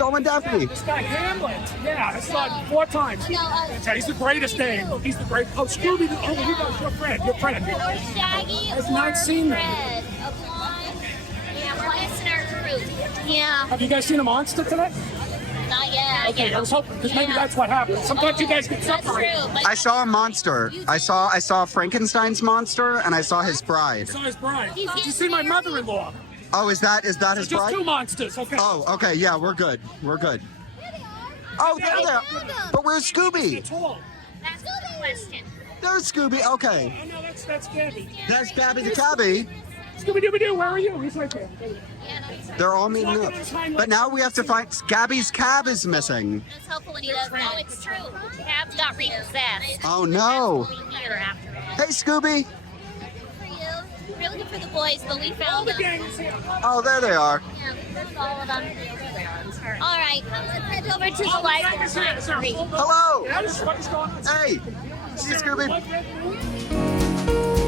stolen Daphne? This guy Hamlet. Yeah, I saw it 4 times. He's the greatest name. He's the great. Oh, Scooby. Oh, you guys, your friend. Your friend. Or Shaggy. I've not seen them. Fred. A blonde. Yeah, one is in our group. Yeah. Have you guys seen a monster today? Not yet. Okay, I was hoping because maybe that's what happens. Sometimes you guys get That's separated. true. But I saw a monster. I saw Frankenstein's monster, and I saw his bride. I saw his bride. Did you see my mother-in-law? Oh, is that his Just bride? 2 monsters. Okay. Oh, okay, yeah, we're good. We're good. Oh, there they are. But where's Scooby? Tall. that's the question. There's Scooby. Okay. Oh no, that's Gabby. That's Gabby the Cabby. Scooby-Dooby-Doo, where are you? He's right there. Yeah, no, he's They're all meeting up. But now we have to find Gabby's cab is missing. Let's hope when he does. No, it's true. Cabs got repossessed. Oh no. Cabs will be here after that. Hey Scooby. For you. We're looking for the boys, but we All found the them. gang is here. Oh, there they are. Yeah, that's all of them. All right, let's head over to the library. Is there a full- Hello. What is going on? Hey. See you, Scooby. Scooby.